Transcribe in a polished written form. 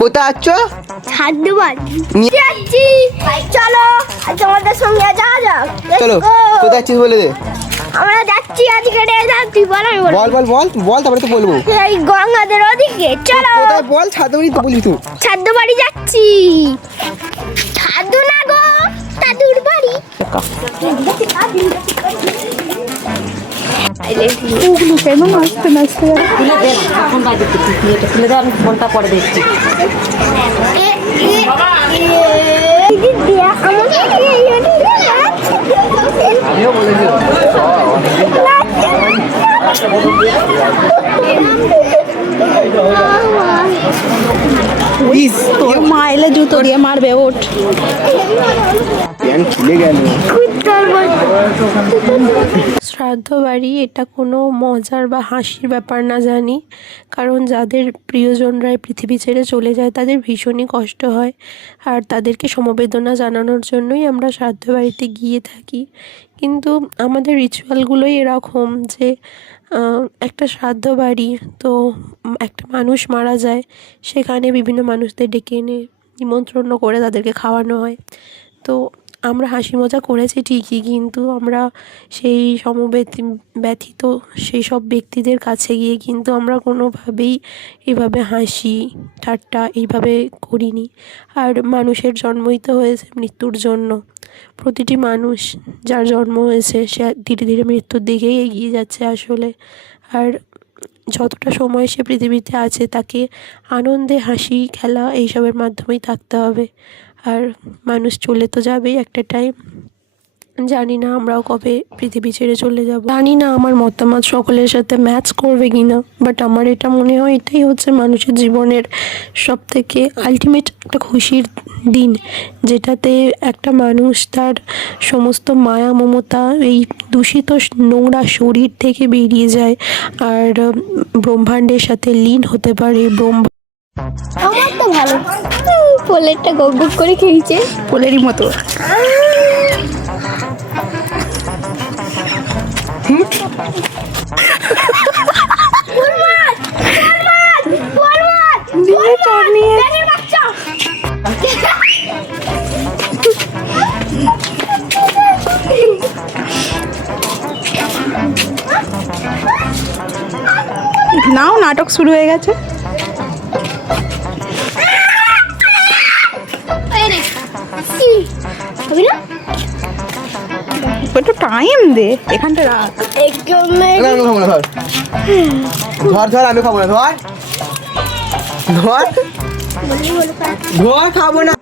কোথায় আছো? ছাদ্য বাড়ি যাচ্ছি। চলো তোমাদের সঙ্গে যাওয়া যাক। চলো কোথায় আছিস বলে দে। আমরা যাচ্ছি আজকে তুই বল। আমি বল বল বল বল তারপরে তো বলবো। এই গঙ্গাদের ওদিকে চলো। কোথায় বল? ছাদ বাড়ি তো বলিস তুই। ছাদ্য বাড়ি যাচ্ছি। ছাদ্য না গো, দাদুর বাড়ি। কেমন আসতে নাচতে খুলে দে ফোন বাজে এটা খুলে দে আমি ফোনটা পরে দেখছি আমিও বলেছি তোর মা এলে জুতো দিয়ে মারবে। ওঠ, খুলে গেল। শ্রাদ্ধ বাড়ি এটা কোনো মজার বা হাসির ব্যাপার না জানি, কারণ যাদের প্রিয়জনরাই পৃথিবী ছেড়ে চলে যায় তাদের ভীষণই কষ্ট হয়, আর তাদেরকে সমবেদনা জানানোর জন্যই আমরা শ্রাদ্ধ বাড়িতে গিয়ে থাকি। কিন্তু আমাদের রিচুয়ালগুলোই এরকম যে একটা শ্রাদ্ধ বাড়ি তো একটা মানুষ মারা যায়, সেখানে বিভিন্ন মানুষদের ডেকে এনে নিমন্ত্রণ করে তাদেরকে খাওয়ানো হয়। তো আমরা হাসি মজা করেছি ঠিকই, কিন্তু আমরা সেই ব্যথিত সেই সব ব্যক্তিদের কাছে গিয়ে কিন্তু আমরা কোনোভাবেই এভাবে হাসি ঠাট্টা এইভাবে করিনি। আর মানুষের জন্মই তো হয়েছে মৃত্যুর জন্য। প্রতিটি মানুষ যার জন্ম হয়েছে সে ধীরে ধীরে মৃত্যুর দিকেই এগিয়ে যাচ্ছে আসলে। আর যতটা সময় সে পৃথিবীতে আছে তাকে আনন্দে হাসি খেলা এইসবের মাধ্যমেই থাকতে হবে। আর মানুষ চলে তো যাবেই একটা টাইম। জানি না আমরাও কবে পৃথিবী ছেড়ে চলে যাব। জানি না আমার মতামত সকলের সাথে ম্যাচ করবে কি না, বাট আমার এটা মনে হয় এটাই হচ্ছে মানুষের জীবনের সবথেকে আলটিমেট একটা খুশির দিন, যেটাতে একটা মানুষ তার সমস্ত মায়া মমতা এই দূষিত নোংরা শরীর থেকে বেরিয়ে যায় আর ব্রহ্মাণ্ডের সাথে লীন হতে পারে। আমার তো ভালো। পোলেরটা গপ গপ করে খেয়েছে পোলেরই মতো। নাও, নাটক শুরু হয়ে গেছে। একটু টাইম দে, এখানটা রাখ। ধর ধর আমি খাবো না। ধর ধর ধর খাবো না।